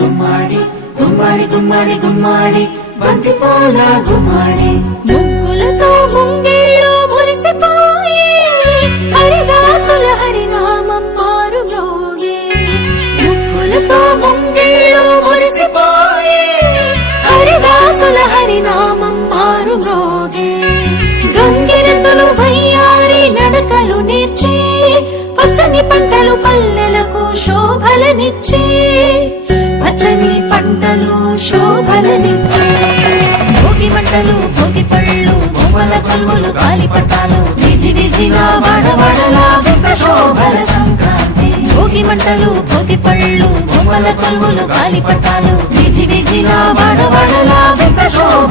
గుమ్మాడి గుమ్మాడి గుమ్మాడి గుమ్మాడి బంతి పూల గుమ్మాడి ముగ్గులతో ముంగిళ్ళు మురిసిపోయి హరిదాసుల హరినామం మారు మ్రోగే ముగ్గులతో ముంగిళ్ళు మురిసిపోయి హరిదాసుల హరినామం మారు మ్రోగే గంగిరెద్దులు వయ్యారి నడకలు నేర్చి పచ్చని పంటలు పల్లెలకు శోభలనిచ్చే పచ్చని పంటలు శోభలనిచ్చే భోగి మంటలు భోగి పళ్ళు బొమ్మల కొలువులు గాలిపటాలు విధి విధిన వాడవాడలా వింత శోభల సంక్రాంతి భోగి మంటలు భోగి పళ్ళు బొమ్మల కొలువులు గాలిపటాలు విధి విధిన వాడవాడలా వింత శోభ